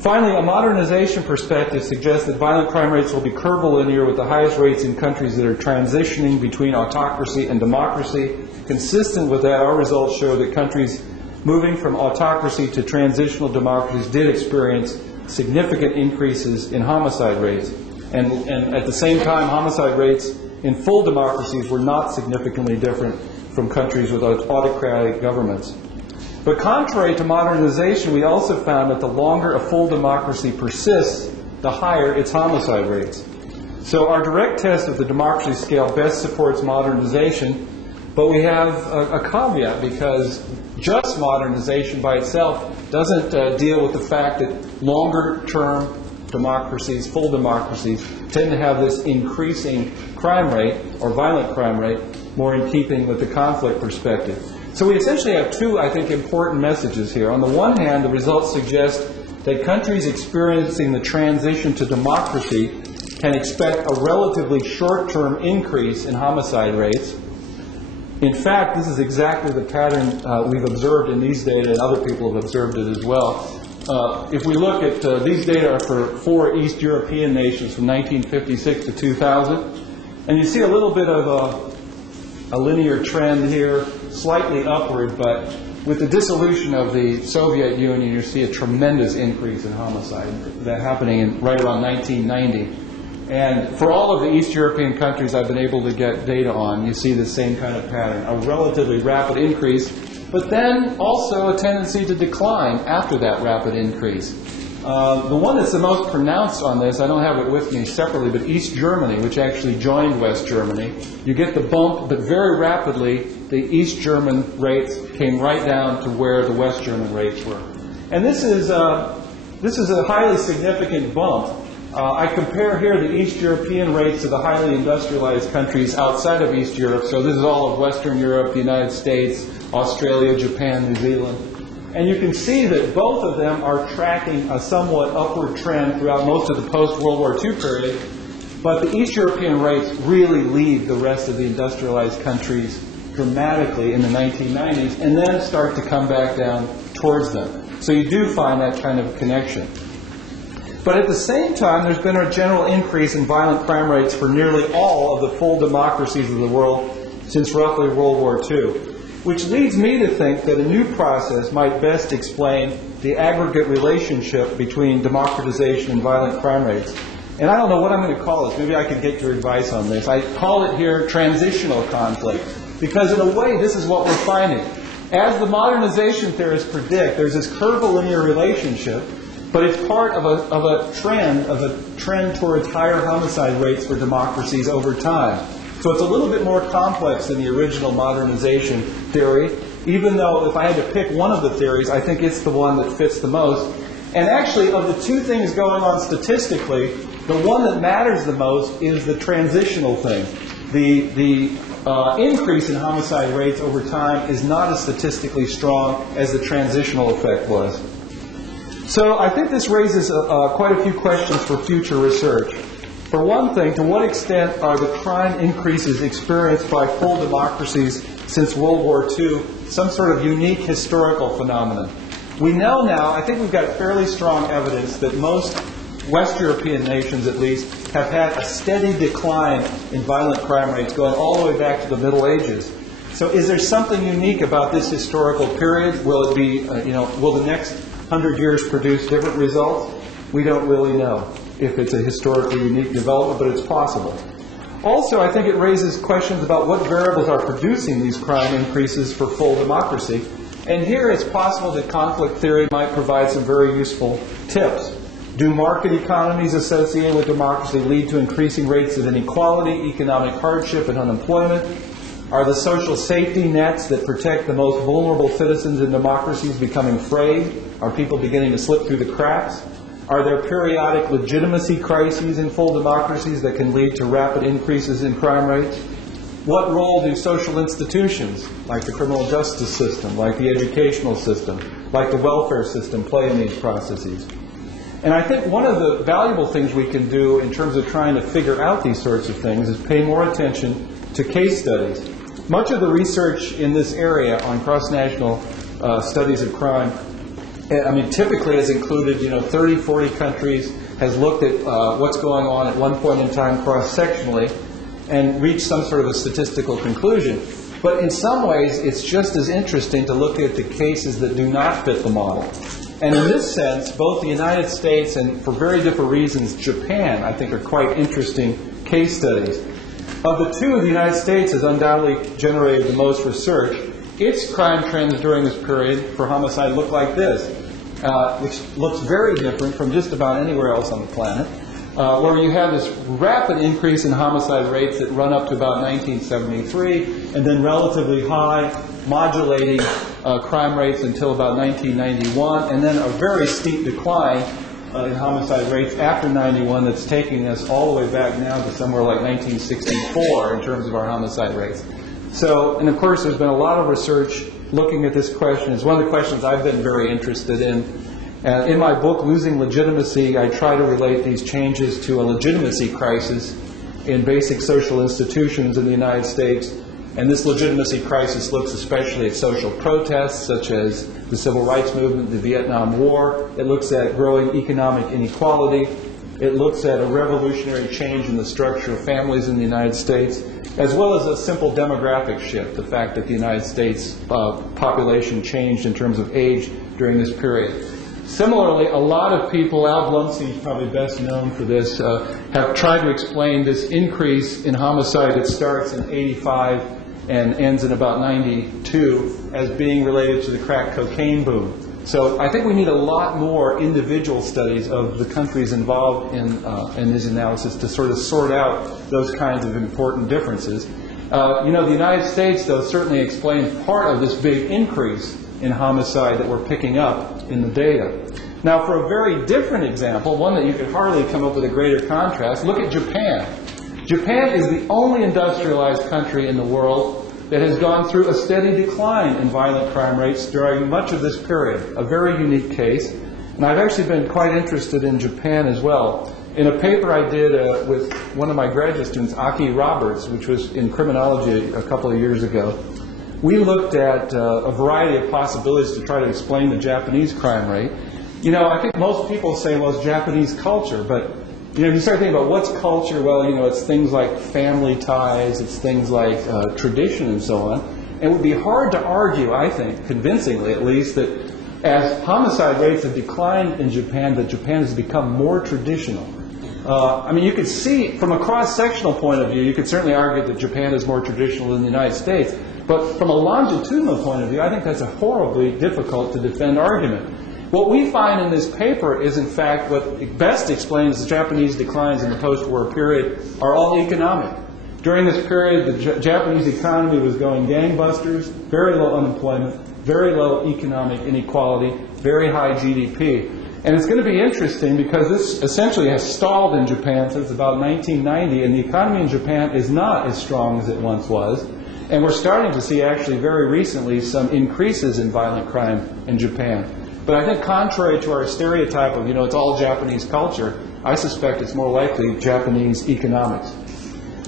Finally, a modernization perspective suggests that violent crime rates will be curvilinear with the highest rates in countries that are transitioning between autocracy and democracy. Consistent with that, our results show that countries moving from autocracy to transitional democracies did experience significant increases in homicide rates. And at the same time, homicide rates in full democracies were not significantly different from countries with autocratic governments. But contrary to modernization, we also found that the longer a full democracy persists, the higher its homicide rates. So our direct test of the democracy scale best supports modernization, but we have a caveat because just modernization by itself doesn't deal with the fact that longer-term democracies, full democracies, tend to have this increasing crime rate or violent crime rate more in keeping with the conflict perspective. So we essentially have two, I think, important messages here. On the one hand, the results suggest that countries experiencing the transition to democracy can expect a relatively short-term increase in homicide rates. In fact, this is exactly the pattern we've observed in these data, and other people have observed it as well. If we look at these data are for 4 East European nations from 1956 to 2000, and you see a little bit of a linear trend here, slightly upward, but with the dissolution of the Soviet Union, you see a tremendous increase in homicide that happening right around 1990. And for all of the East European countries I've been able to get data on, you see the same kind of pattern, a relatively rapid increase, but then also a tendency to decline after that rapid increase. The one that's the most pronounced on this, I don't have it with me separately, but East Germany, which actually joined West Germany, you get the bump, but very rapidly the East German rates came right down to where the West German rates were. And this is a highly significant bump. I compare here the East European rates to the highly industrialized countries outside of East Europe. So this is all of Western Europe, the United States, Australia, Japan, New Zealand. And you can see that both of them are tracking a somewhat upward trend throughout most of the post-World War II period. But the East European rates really lead the rest of the industrialized countries dramatically in the 1990s and then start to come back down towards them. So you do find that kind of connection. But at the same time, there's been a general increase in violent crime rates for nearly all of the full democracies of the world since roughly World War II, which leads me to think that a new process might best explain the aggregate relationship between democratization and violent crime rates. And I don't know what I'm going to call this. Maybe I could get your advice on this. I call it here transitional conflict, because in a way this is what we're finding. As the modernization theorists predict, there's this curvilinear relationship, but it's part of a trend towards higher homicide rates for democracies over time. So it's a little bit more complex than the original modernization theory, even though if I had to pick one of the theories, I think it's the one that fits the most. And actually, of the two things going on statistically, the one that matters the most is the transitional thing. The increase in homicide rates over time is not as statistically strong as the transitional effect was. So I think this raises quite a few questions for future research. For one thing, to what extent are the crime increases experienced by full democracies since World War II some sort of unique historical phenomenon? We know now, I think we've got fairly strong evidence that most West European nations, at least, have had a steady decline in violent crime rates going all the way back to the Middle Ages. So is there something unique about this historical period? Will it be, will the next 100 years produce different results? We don't really know if it's a historically unique development, but it's possible. Also, I think it raises questions about what variables are producing these crime increases for full democracy. And here it's possible that conflict theory might provide some very useful tips. Do market economies associated with democracy lead to increasing rates of inequality, economic hardship, and unemployment? Are the social safety nets that protect the most vulnerable citizens in democracies becoming frayed? Are people beginning to slip through the cracks? Are there periodic legitimacy crises in full democracies that can lead to rapid increases in crime rates? What role do social institutions, like the criminal justice system, like the educational system, like the welfare system, play in these processes? And I think one of the valuable things we can do in terms of trying to figure out these sorts of things is pay more attention to case studies. Much of the research in this area on cross-national studies of crime, typically has included, 30, 40 countries, has looked at what's going on at one point in time cross-sectionally and reached some sort of a statistical conclusion. But in some ways, it's just as interesting to look at the cases that do not fit the model. And in this sense, both the United States and, for very different reasons, Japan, I think, are quite interesting case studies. Of the two, the United States has undoubtedly generated the most research. Its crime trends during this period for homicide look like this, which looks very different from just about anywhere else on the planet, where you have this rapid increase in homicide rates that run up to about 1973, and then relatively high, modulating crime rates until about 1991, and then a very steep decline in homicide rates after 91 that's taking us all the way back now to somewhere like 1964 in terms of our homicide rates. So, and of course, there's been a lot of research looking at this question. It's one of the questions I've been very interested in. In my book, Losing Legitimacy, I try to relate these changes to a legitimacy crisis in basic social institutions in the United States. And this legitimacy crisis looks especially at social protests, such as the Civil Rights Movement, the Vietnam War. It looks at growing economic inequality. It looks at a revolutionary change in the structure of families in the United States, as well as a simple demographic shift, the fact that the United States population changed in terms of age during this period. Similarly, a lot of people, Al Blumstein is probably best known for this, have tried to explain this increase in homicide that starts in 85 and ends in about 92 as being related to the crack cocaine boom. So I think we need a lot more individual studies of the countries involved in this analysis to sort of sort out those kinds of important differences. The United States, though, certainly explains part of this big increase in homicide that we're picking up in the data. Now, for a very different example, one that you could hardly come up with a greater contrast, look at Japan. Japan is the only industrialized country in the world that has gone through a steady decline in violent crime rates during much of this period, a very unique case. And I've actually been quite interested in Japan as well. In a paper I did with one of my graduate students, Aki Roberts, which was in criminology a couple of years ago, we looked at a variety of possibilities to try to explain the Japanese crime rate. I think most people say, well, it's Japanese culture, but You know, if you start thinking about what's culture, well, you know, it's things like family ties, it's things like tradition and so on. And it would be hard to argue, I think, convincingly at least, that as homicide rates have declined in Japan, that Japan has become more traditional. I mean, you could see, from a cross-sectional point of view, you could certainly argue that Japan is more traditional than the United States. But from a longitudinal point of view, I think that's a horribly difficult to defend argument. What we find in this paper is, in fact, what best explains the Japanese declines in the post-war period are all economic. During this period, the Japanese economy was going gangbusters, very low unemployment, very low economic inequality, very high GDP. And it's going to be interesting because this essentially has stalled in Japan since about 1990, and the economy in Japan is not as strong as it once was. And we're starting to see, actually, very recently, some increases in violent crime in Japan. But I think contrary to our stereotype of, you know, it's all Japanese culture, I suspect it's more likely Japanese economics.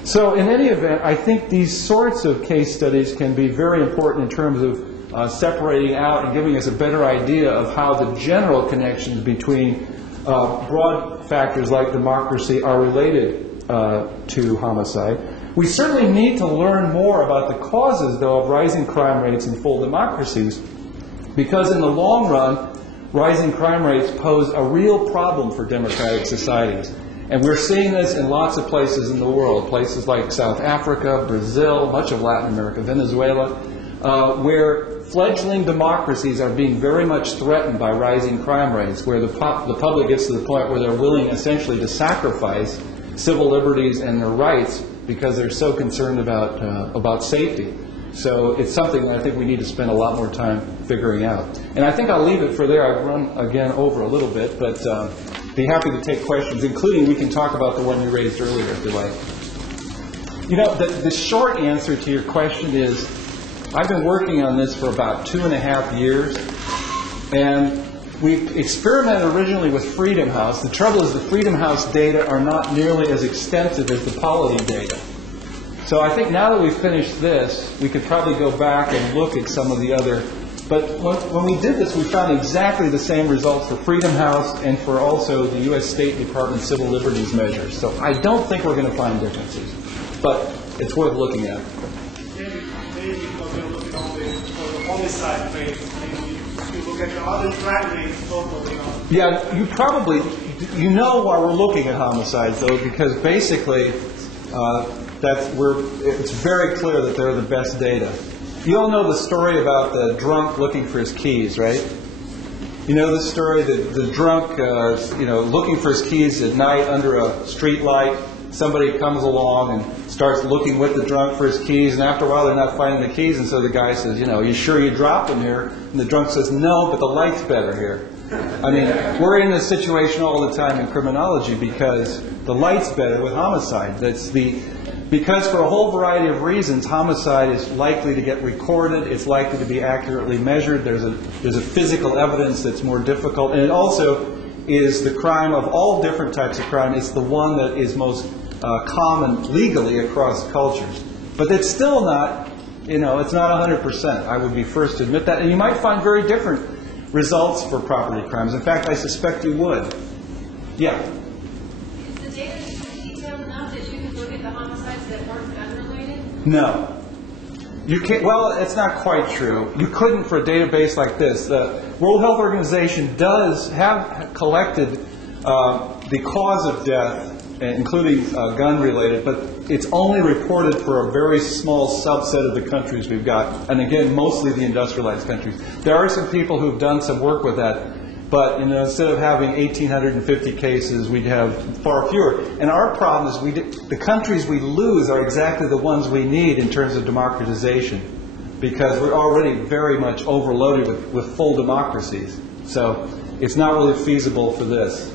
So in any event, I think these sorts of case studies can be very important in terms of separating out and giving us a better idea of how the general connections between broad factors like democracy are related to homicide. We certainly need to learn more about the causes, though, of rising crime rates in full democracies, because in the long run, rising crime rates pose a real problem for democratic societies. And we're seeing this in lots of places in the world, places like South Africa, Brazil, much of Latin America, Venezuela, where fledgling democracies are being very much threatened by rising crime rates, where the public gets to the point where they're willing essentially to sacrifice civil liberties and their rights because they're so concerned about safety. So it's something that I think we need to spend a lot more time figuring out. And I think I'll leave it for there. I've run again over a little bit, but be happy to take questions, including we can talk about the one you raised earlier if you like. You know, the short answer to your question is I've been working on this for about 2.5 years, and we experimented originally with Freedom House. The trouble is the Freedom House data are not nearly as extensive as the Polity data. So I think now that we've finished this, we could probably go back and look at some of the other. But when we did this, we found exactly the same results for Freedom House and for also the U.S. State Department Civil Liberties measures. So I don't think we're going to find differences. But it's worth looking at. Maybe because you're looking only for the homicide rate. Maybe if you look at the other crime rates, totally not. Yeah, you know why we're looking at homicides, though, because basically it's very clear that they're the best data. You all know the story about the drunk looking for his keys, right? You know the story, the drunk, looking for his keys at night under a street light. Somebody comes along and starts looking with the drunk for his keys, and after a while they're not finding the keys, and so the guy says, are you sure you dropped them here? And the drunk says, no, but the light's better here. I mean, we're in this situation all the time in criminology because the light's better with homicide. Because for a whole variety of reasons, homicide is likely to get recorded, it's likely to be accurately measured, there's a physical evidence that's more difficult, and it also is the crime of all different types of crime. It's the one that is most common legally across cultures. But it's still not, it's not 100%. I would be first to admit that. And you might find very different results for property crimes. In fact, I suspect you would. Yeah? Is the data detailed enough that you can look at the homicides that weren't gun-related? No. You can't. Well, it's not quite true. You couldn't for a database like this. The World Health Organization does have collected the cause of death, including gun-related, but it's only reported for a very small subset of the countries we've got, and again, mostly the industrialized countries. There are some people who've done some work with that, but instead of having 1,850 cases, we'd have far fewer. And our problem is the countries we lose are exactly the ones we need in terms of democratization, because we're already very much overloaded with full democracies. So it's not really feasible for this.